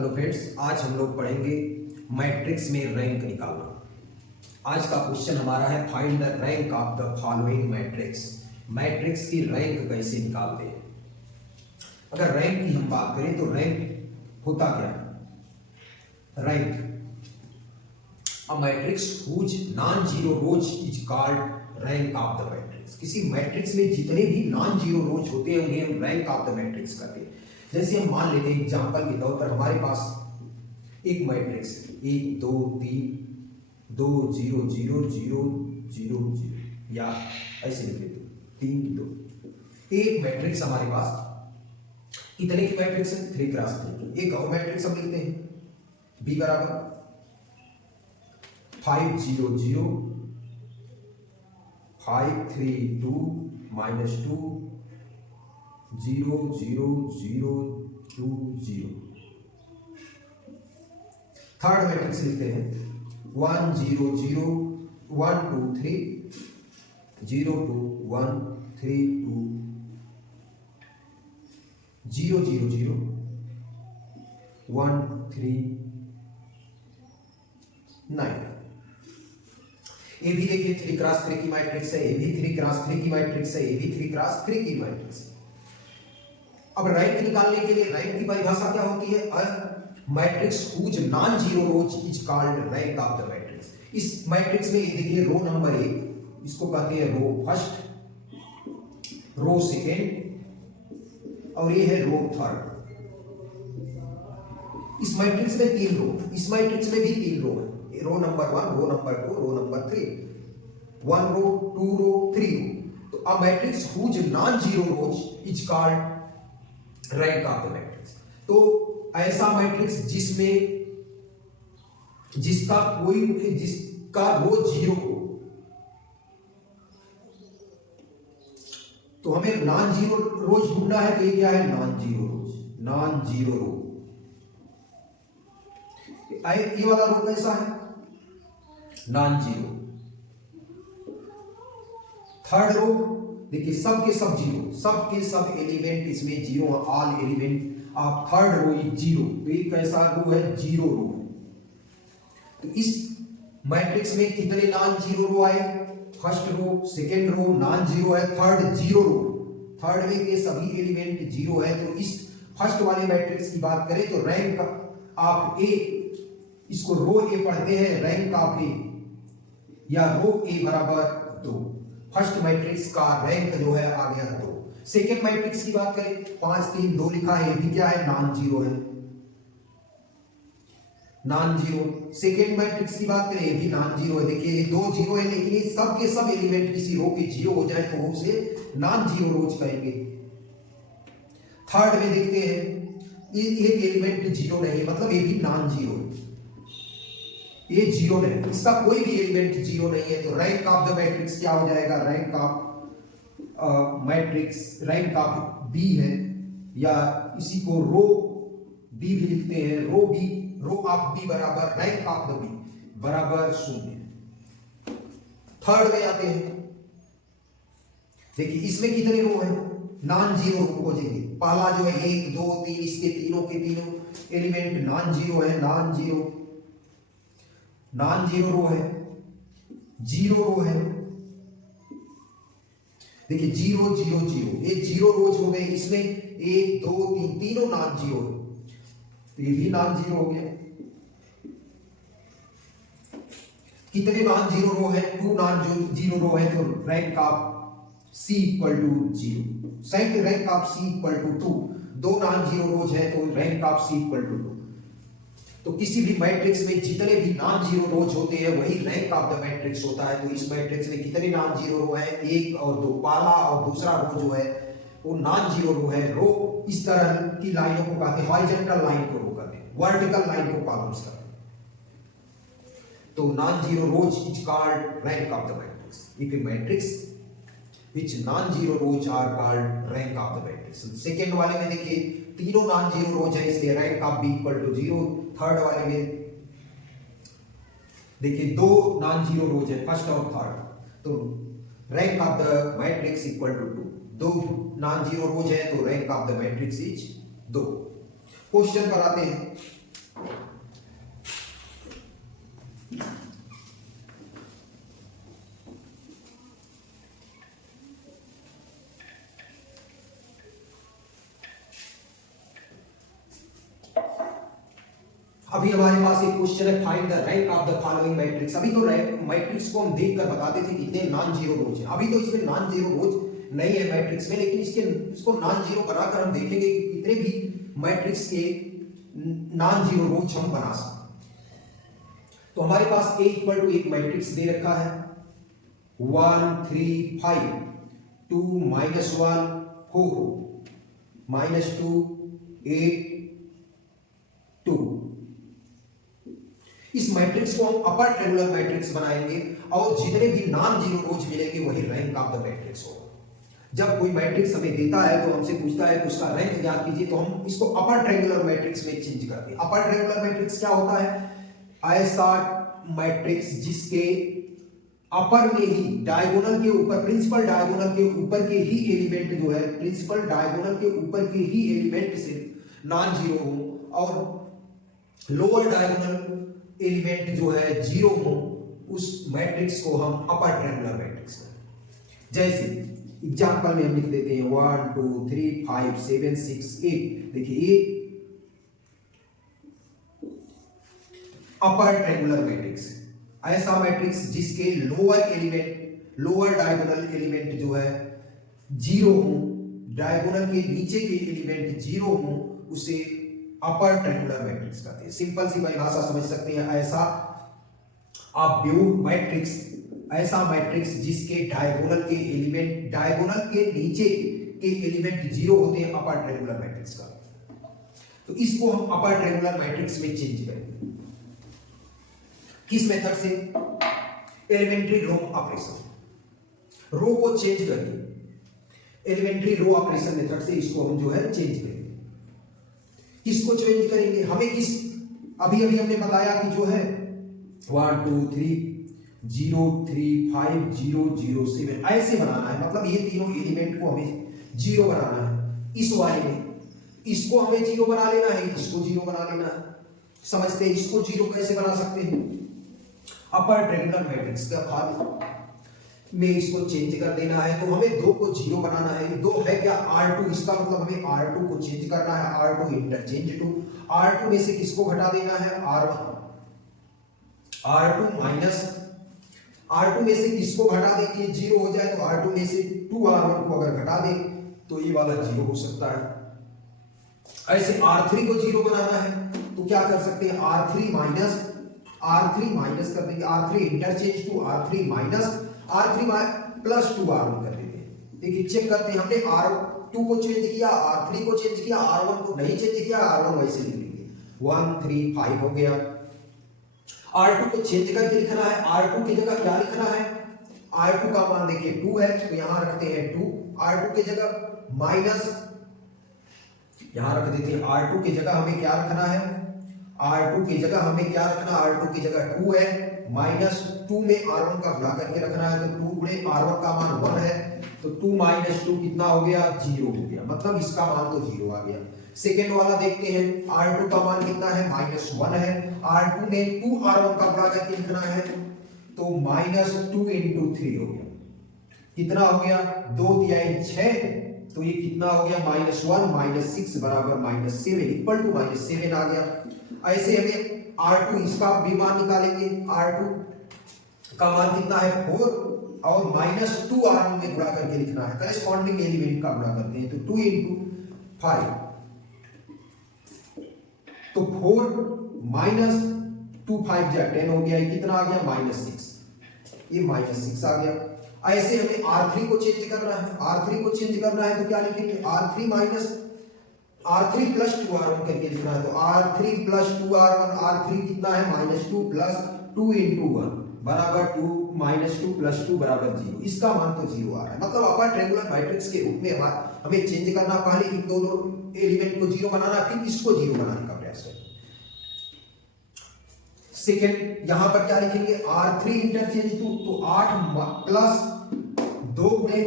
Hello friends, आज हम लोग पढ़ेंगे मैट्रिक्स में रैंक निकालना। आज का क्वेश्चन हमारा है find the rank of the following matrix. Matrix की रैंक कैसे निकालते हैं। अगर रैंक की हम बात करें तो रैंक होता क्या है? Rank a matrix whose non zero rows is called rank of the matrix. किसी मैट्रिक्स में जितने भी नॉन जीरो रोज होते हैं उन्हें हम रैंक ऑफ द मैट्रिक्स कहते हैं। जैसे हम मान लेते हैं एग्जांपल के तौर पर हमारे पास एक मैट्रिक्स 1 2 3 2 0 0 0 0 0 या ऐसे लिख लेते 3 2 एक मैट्रिक्स हमारे पास कितने की मैट्रिक्स है? 3 क्रॉस 3। एक और मैट्रिक्स हम लिखते हैं B बराबर 5 0 0 5 3 2 -2 0 0 0 2 0। थर्ड मैट्रिक्स लिखते हैं 1 0 0 1 2 3 0 2 1 3 2 0 0 0 1 3 9। ये भी देखिए 3 क्रॉस 3 की मैट्रिक्स है, ये भी 3 क्रॉस 3 की मैट्रिक्स है, ये भी 3 क्रॉस 3 की मैट्रिक्स है। अब रैंक निकालने के लिए रैंक की परिभाषा क्या होती है? A matrix whose non zero rows is called rank of the matrix. इस मैट्रिक्स में ये देखिए रो नंबर 1 इसको कहते हैं रो फर्स्ट, रो सेकेंड और ये है रो थर्ड। इस मैट्रिक्स में 3 रो, इस मैट्रिक्स में भी 3 रो है। Row number 1, row number 2, row number 3, 1 row 2 row 3 row. तो a matrix whose non zero rows is called rank of the matrix. तो ऐसा मैट्रिक्स जिसका रो जीरो हो, तो हमें नॉन जीरो रोज ढूंढना है। तो ये क्या है? Non zero rows, non zero row. ये वाला रो कैसा है? Non zero. थर्ड रो देखिए सब के सब जीरो, सब के सब एलिमेंट इसमें zero, all element of third row is zero. तो ये कैसा रो है? Zero row. तो इस मैट्रिक्स में कितने नॉन जीरो रो आए? First row, second row non zero है, थर्ड जीरो रो। थर्ड में के सभी एलिमेंट जीरो है। तो इस फर्स्ट वाले मैट्रिक्स की बात करें तो रैंक ऑफ ए, इसको रो ए पढ़ते हैं, रैंक ऑफ ए या रो ए बराबर 2। फर्स्ट मैट्रिक्स का रैंक जो है आ गया 2। सेकेंड मैट्रिक्स की बात करें 5 3 2 लिखा है, ये भी क्या है? नॉन जीरो है, नॉन जीरो। सेकेंड मैट्रिक्स की बात करें ये भी नॉन जीरो है। देखिए ये 2 जीरो है, लेकिन ये सब के सब एलिमेंट किसी रो के जीरो हो जाए तो उसे नॉन जीरो रोज कहेंगे। थर्ड में देखते हैं ये एक एलिमेंट जीरो नहीं है, मतलब ये भी नॉन जीरो है, ये जीरो नहीं, इसका कोई भी एलिमेंट जीरो नहीं है। तो रैंक ऑफ द मैट्रिक्स क्या हो जाएगा? Rank of matrix rank of B है, या इसी को रो बी भी लिखते हैं। Rho B, rho of B बराबर रैंक ऑफ द बी बराबर 0। थर्ड में आते हैं, देखिए इसमें कितने रो हैं? नॉन जीरो रो खोजेंगे। पहला जो है 1 2 3, इसके तीनों के तीनों एलिमेंट नॉन जीरो है, non zero, non zero row है, जीरो रो है। देखिए 0 0 0, ये जीरो रोज हो गए। इसमें 1 2 3 तीनों नॉन जीरो है, तो ये भी नॉन जीरो हो गया। कितने नॉन जीरो रो है? 2 नॉन जीरो रो है। तो rank of C equal to 0। Second rank of C equal to 2। 2 non zero rows है तो rank of C equal to 2। तो किसी भी मैट्रिक्स में जितने भी नॉन जीरो रोज होते हैं वही रैंक ऑफ द मैट्रिक्स होता है। तो इस मैट्रिक्स में कितने नॉन जीरो रो है? 1 और 2। पहला और दूसरा रो जो है वो नॉन जीरो रो है। रो इस तरह की लाइनों को कहते हैं, हॉरिजॉन्टल लाइन को रो कहते हैं, वर्टिकल लाइन को कॉलम्स कहते हैं। तो non zero rows is called rank of the matrix. If A matrix which non zero rows are called rank of the matrix। Second वाले में देखिए तीनों नॉन जीरो रोज है, इसलिए rank of B equal to 0। Third वाले में देखिए 2 non zero rows है, फर्स्ट और थर्ड, तो rank of the matrix equal to 2। 2 non zero rows है तो rank of the matrix is 2। Question कराते हैं अभी हमारे पास एक क्वेश्चन है, find the rank of the following matrix. अभी तो रैंक मैट्रिक्स को हम देखकर बताते थे कितने नॉन जीरो रोज हैं। अभी तो इसमें नॉन जीरो रोज नहीं है मैट्रिक्स में, लेकिन इसको नॉन जीरो बनाकर हम देखेंगे कि कितने भी मैट्रिक्स के नॉन जीरो रोज हम बना सकते। तो हमारे पास A इक्वल टू एक मैट्रिक्स दे रखा है 1 3 5 2 -1 4 -2 8 2। इस मैट्रिक्स को हम अपर ट्रायंगुलर मैट्रिक्स बनाएंगे और जितने भी नॉन जीरो रोज मिलेंगे वही रैंक ऑफ द मैट्रिक्स होगा। जब कोई मैट्रिक्स हमें देता है तो हमसे पूछता है कि उसका रैंक ज्ञात कीजिए, तो हम इसको अपर ट्रायंगुलर मैट्रिक्स में चेंज करते हैं। अपर ट्रायंगुलर मैट्रिक्स क्या होता है? ऐसा मैट्रिक्स जिसके अपर में ही डायगोनल के ऊपर, प्रिंसिपल डायगोनल के ऊपर के ही एलिमेंट जो है, प्रिंसिपल डायगोनल के ऊपर के ही एलिमेंट से नॉन जीरो हो और लोअर डायगोनल एलिमेंट जो है जीरो हो, उस मैट्रिक्स को हम अपर ट्रायंगुलर मैट्रिक्स कहते हैं। जैसे एग्जांपल में हम लिख देते हैं 1 2 3 5 7 6 8। देखिए ये अपर ट्रायंगुलर मैट्रिक्स, ऐसा मैट्रिक्स जिसके lower element, lower diagonal element जो है जीरो हो, डायगोनल के नीचे के एलिमेंट जीरो हो, उसे अपर ट्रायंगुलर मैट्रिक्स कहते हैं। सिंपल सी परिभाषा समझ सकते हैं, ऐसा मैट्रिक्स, ऐसा मैट्रिक्स जिसके डायगोनल के एलिमेंट, डायगोनल के नीचे के एलिमेंट जीरो होते हैं, अपर ट्रायंगुलर मैट्रिक्स का। तो इसको हम अपर ट्रायंगुलर मैट्रिक्स में चेंज करेंगे। किस मेथड से? Elementary row operation. रो को चेंज करके एलिमेंट्री रो ऑपरेशन मेथड से इसको हम जो है चेंज करेंगे। किसको चेंज करेंगे? हमें किस, अभी हमने बताया कि जो है 1 2 3 0 3 5 0 0 7 ऐसे बनाना है। मतलब ये तीनों एलिमेंट को हमें जीरो बनाना है। इस वाले में इसको हमें जीरो बना लेना है, इसको जीरो बना लेना है। समझते हैं इसको जीरो कैसे बना सकते हैं? अपर ट्रायंगुलर मैट्रिक्स का फॉर्म में इसको चेंज कर देना है। तो हमें 2 को जीरो बनाना है। 2 है क्या? R2। इसका मतलब हमें R2 को चेंज करना है, R2 इंटरचेंज टू। R2 में से किसको घटा देना है? R1। R2 माइनस, R2 में से किसको घटा देंगे? जीरो हो जाए तो R2 में से 2R1 को अगर घटा दें तो ये वाला जीरो हो सकता है। ऐसे R3 को जीरो बनाना है तो क्या कर सकते हैं? R3 माइनस कर देंगे, R3 interchange to, R3 minus, R3 plus 2R1 कर देंगे। देखिए चेक करते हैं, हमने R2 को चेंज किया, R3 को चेंज किया, R1 को नहीं चेंज किया, R1 वैसे लिख लेंगे। 1 3 5 हो गया। R2 को चेंज करके लिखना है। R2 की जगह क्या लिखना है? R2 का मान देखिए 2 है तो यहां रखते हैं 2। R2 की जगह माइनस, यहां रख देते हैं R2 की जगह हमें क्या रखना है? R2 की जगह हमें क्या रखना? R2 की जगह 2 है, माइनस 2 में R1 का गुणा करके रखना है। तो 2 गुणे R1 का मान 1 है, तो 2 माइनस 2 कितना हो गया? 0 हो गया। मतलब इसका मान तो 0 आ गया। सेकेंड वाला देखते हैं, R2 का मान कितना है? -1 है। R2 में 2R1 का गुणा करके लिखना है तो -2 × 3 हो गया। कितना हो गया? 2 × 6, तो ये कितना हो गया? -1 -6 बराबर -7 इक्वल टू -7 आ गया। ऐसे हमें R2 इसका भी मान निकालेंगे। R2 का मान कितना है? 4 और -2R1 में गुणा करके लिखना है। करेस्पॉन्डिंग एलिमेंट का गुणा करते हैं तो 2 × 5, तो 4 -2 5 जा 10 हो गया। ये कितना आ गया? -6। ये -6 आ गया। ऐसे हमें R3 को चेंज करना है। R3 को चेंज करना है तो क्या लिखेंगे? R3 प्लस 2R1 करके लिखना है। तो R3 प्लस 2R1, R3 कितना है? -2 प्लस 2 × 1 बराबर 2, -2 प्लस 2 बराबर 0। इसका मान तो 0 आ रहा है। मतलब अपर ट्रायंगुलर मैट्रिक्स के रूप में हमें चेंज करना, पहले इन दोनों एलिमेंट को 0 बनाना, फिर इसको 0 बनाने का प्रयास करें। सेकेंड यहां पर क्या लिखेंगे? R3 इंटरचेंज टू, तो 8 प्लस 2 गुणे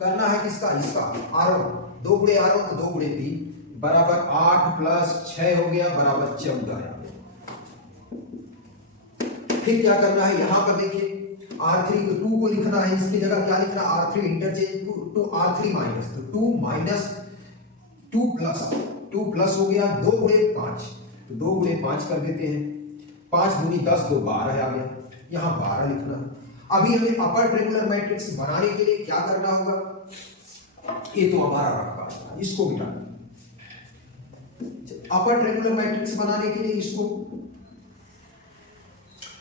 करना है किसका? इसका R1। 2 गुणे R1 तो 2 गुणे 3 बराबर 8 प्लस 6 हो गया बराबर 14 है। फिर क्या करना है? यहां पर देखिए R3 को 2 को लिखना है, इसकी जगह क्या लिखना? R3 interchange to R3 minus, तो 2 माइनस 2 प्लस हो गया 2 गुणे 5, तो 2 गुणे 5 कर देते हैं, 5 दूनी 10, 2 12 आ गया, यहाँ 12 लिखना। अभी हमें अपर ट्रायंगुलर मैट्रिक्स बनाने के लिए क्या करना होगा, ये तो हमारा रखा, इसको मिटा। अपर ट्रायंगुलर मैट्रिक्स बनाने के लिए इसको,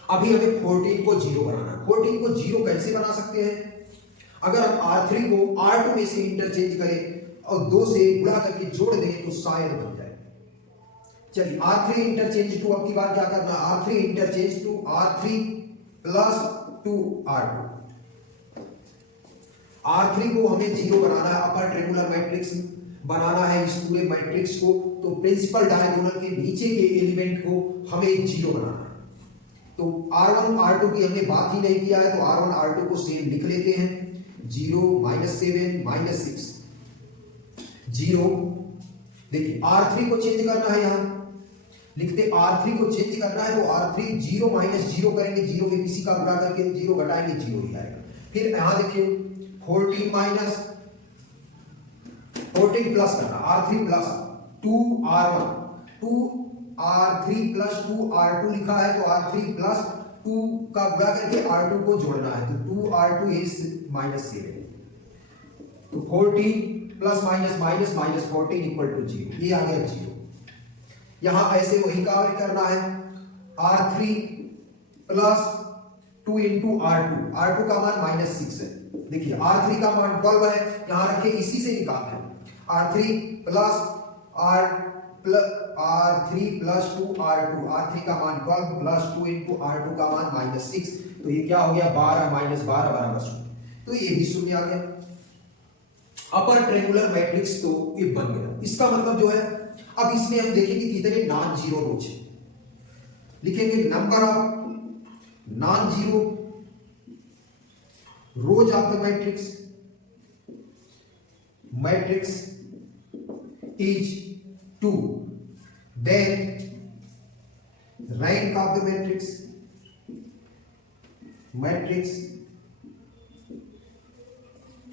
अभी हमें 14 को 0 बनाना है। 14 को 0 कैसे बना सकते हैं, अगर हम R3 को R2 में से इंटरचेंज करें और 2 से गुणा करके जोड़ दें तो शायद बन जाए। चलिए R3 इंटरचेंज टू, अब की बार क्या करना, R3 interchange to R3 plus 2R2। R3 को हमें 0 बनाना है, अपर ट्रायंगुलर मैट्रिक्स बनाना है इस पूरे मैट्रिक्स को, तो प्रिंसिपल डायगोनल के नीचे के एलिमेंट को हमें 0 बनाना है। तो R1 R2 की हमने बात ही नहीं किया है, तो R1 R2 को सेम लिख लेते हैं, 0 -7 -6 0। देखिए R3 को चेंज करना है, यहाँ लिखते R3 को चेंज करना है, तो R3 0 -0 करेंगे, 0 के किसी का गुणा करके 0 घटाएंगे 0 ही आएगा। फिर यहाँ देखिए 14 प्लस करना, R3 plus 2R1, 2R3 plus 2R2 लिखा है, तो R3 प्लस 2 का गुणा करके R2 को जोड़ना है, तो 2R2 इज -7, तो 14 प्लस माइनस 14 इक्वल टू 0, ये आ गया 0। यहां ऐसे वही कार्य करना है, R3 plus 2 into R2, R2 का मान -6 है, देखिए R3 का मान 12 है, यहां रखे इसी से निकालना है, R3 plus R3 plus 2R2, R3 का मान 12 प्लस 2 इंटू R2 का मान -6, तो ये क्या हो गया 12 -12 बराबर 0, तो ये भी 0 आ गया। अपर ट्रायंगुलर मैट्रिक्स तो ये बन गया। इसका मतलब जो है, अब इसमें हम देखेंगे कितने नॉन जीरो रोज है, लिखेंगे number of non zero rows of the matrix is 2, then rank of the matrix,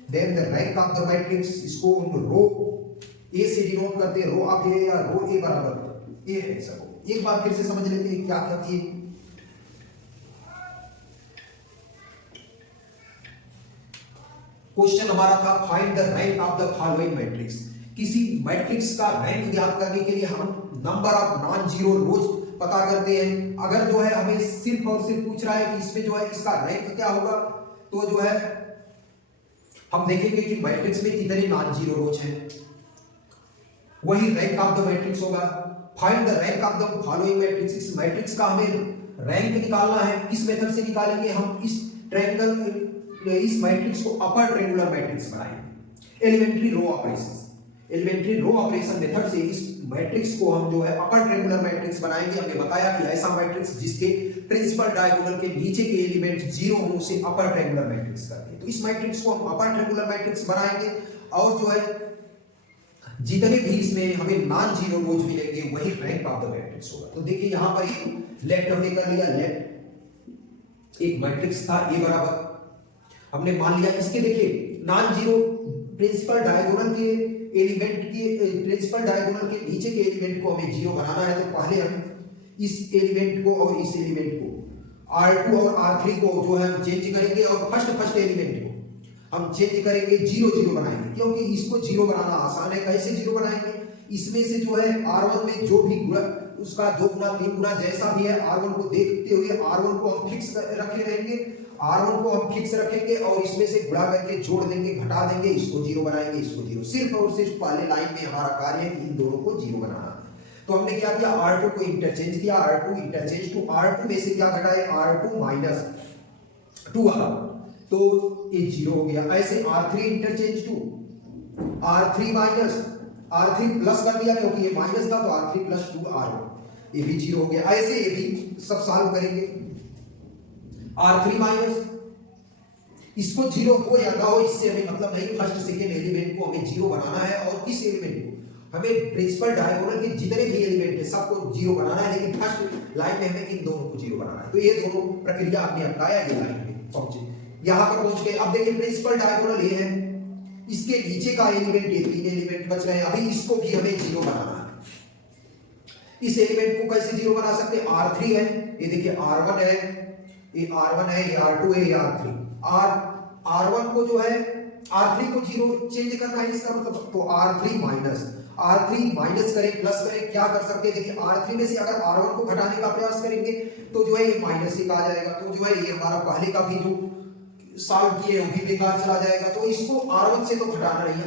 then the rank of the matrix, इसको हम रो ए से डिनोट करते हैं, रो ऑफ ए या रो ए बराबर ए है सब। एक बार फिर से समझ लेते हैं क्या क्या किए। क्वेश्चन हमारा था find the rank of the following matrix. किसी मैट्रिक्स का रैंक ज्ञात करने के लिए हम नंबर ऑफ नॉन जीरो रोज पता करते हैं। अगर जो है हमें सिर्फ और सिर्फ पूछ रहा है कि इसमें जो है इसका रैंक क्या होगा, तो जो है हम देखेंगे कि मैट्रिक्स में कितने नॉन जीरो रोज हैं, वही रैंक ऑफ द मैट्रिक्स होगा। Find the rank of the following matrix, इस मैट्रिक्स का हमें रैंक निकालना है। किस मेथड से निकालेंगे, हम इस मैट्रिक्स को अपर ट्रायंगुलर मैट्रिक्स बनाएंगे, एलिमेंट्री रो ऑपरेशन मेथड से इस मैट्रिक्स को हम जो है अपर ट्रायंगुलर मैट्रिक्स बनाएंगे। हमने बताया कि ऐसा मैट्रिक्स जिसके प्रिंसिपल डायगोनल के नीचे के एलिमेंट 0 हो उसे अपर ट्रायंगुलर मैट्रिक्स करते हैं। तो इस मैट्रिक्स को हम अपर ट्रायंगुलर मैट्रिक्स बनाएंगे, और जो है जितने भी इसमें हमें नॉन जीरो रोज मिलेंगे वही रैंक ऑफ द मैट्रिक्स होगा। तो देखिए यहां पर लेफ्ट हमने कर लिया, लेफ्ट एक मैट्रिक्स था ए बराबर, हमने मान लिया इसके देखिए नॉन जीरो प्रिंसिपल डायगोनल के एलिमेंट के प्रिंसिपल डायगोनल के नीचे के एलिमेंट को हमें 0 बनाना है। तो पहले हम इस एलिमेंट को और इस एलिमेंट को R2 और R3 को जो है हम चेंज करेंगे, और फर्स्ट एलिमेंट को हम चेंज करेंगे 0 0 बनाएंगे, क्योंकि इसको 0 बनाना आसान है। कैसे 0 बनाएंगे, इसमें से जो है R1 में जो भी उसका 2 गुना 3 गुना जैसा भी है, R1 को देखते हुए R1 को हम फिक्स रखे रहेंगे, R1 को हम फिक्स रखेंगे और इसमें से गुणा करके जोड़ देंगे, घटा देंगे, इसको 0 बनाएंगे, इसको 0। सिर्फ और सिर्फ पहले लाइन में हमारा कार्य है कि इन दोनों को 0 बनाना। तो हमने क्या किया, R2 को इंटरचेंज किया, R2 इंटरचेंज टू R2 में से क्या घटाए, R2 माइनस 2 आया, तो ये 0 हो गया। ऐसे R3 interchange to R3 minus R3 plus कर दिया, क्योंकि ये माइनस था, तो R3 प्लस 2R1, ये भी 0 हो गया। ऐसे ये भी सब सॉल्व करेंगे, R3 माइनस, इसको 0 हो या ना हो इससे हमें मतलब नहीं, फर्स्ट सेकेंड एलिमेंट को हमें 0 बनाना है, और किस एलिमेंट को, हमें प्रिंसिपल डायगोनल के जितने भी एलिमेंट है सबको 0 बनाना है, लेकिन फर्स्ट लाइन में हमें इन दोनों को 0 बनाना है। तो ये दोनों प्रक्रिया आपने अपनाया, ये लाइन में पहुंचे, यहां पर पहुंच गए। अब देखिए प्रिंसिपल डायगोनल ये है, इसके नीचे का एलिमेंट, ये 3 एलिमेंट बच रहे हैं, अभी इसको भी हमें 0 बनाना है। इस एलिमेंट को कैसे जीरो बना सकते हैं? R3 है, ये देखिए R1 है, ये R1 है, ये R2 है, ये R3। R1 को जो है R3 को जीरो चेंज करना है इसका मतलब, तो R3 माइनस करें प्लस करें, क्या कर सकते हैं? देखिए R3 में से अगर R1 को घटाने का प्रयास करेंगे तो जो है ये माइनस एक आ जाएगा, तो जो है ये हमारा पहले का भी जो सॉल्व किए वो भी बेकार चला जाएगा। तो इसको R1 से तो घटाना नहीं है,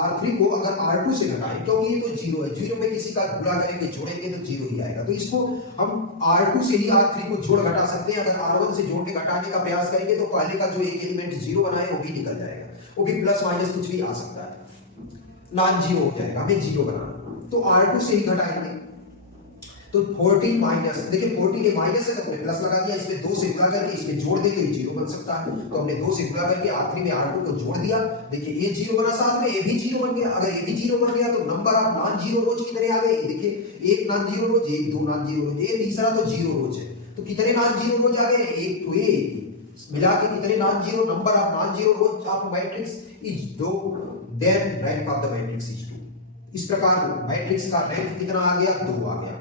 R3 को अगर R2 से घटाएं, क्योंकि ये तो जीरो है, जीरो में किसी का गुणा करेंगे जोड़ेंगे तो जीरो ही आएगा, तो इसको हम R2 से ही R3 को जोड़ घटा सकते हैं। अगर R1 से जोड़ के घटाने का प्रयास करेंगे तो पहले का जो एक एलिमेंट जीरो बनाए वो भी निकल जाएगा, वो भी प्लस माइनस कुछ भी आ सकता है, नॉन जीरो हो जाएगा, हमें जीरो बनाना, तो R2 से ही घटाएंगे। तो 14 माइनस, देखिए 14 ये माइनस है तो हमने प्लस लगा दिया, इसमें 2 से गुणा करके इसमें जोड़ देंगे, ये जीरो बन सकता है, तो हमने 2 से गुणा करके आखिरी में R2 को जोड़ दिया, देखिए ये जीरो बना, साथ में ये भी जीरो बन गया। अगर ये भी जीरो बन गया तो नंबर ऑफ नॉन जीरो रोज कितने आ गए? देखिए एक नॉन जीरो रोज, एक दो नॉन जीरो रोज, ये तीसरा तो जीरो रोज है, तो कितने नॉन जीरो रोज आ गए? एक तो एक मिला के कितने non zero, number of non zero rows of matrix is 2, then rank of the matrix is 2। इस प्रकार मैट्रिक्स का रैंक कितना आ गया? 2 आ गया।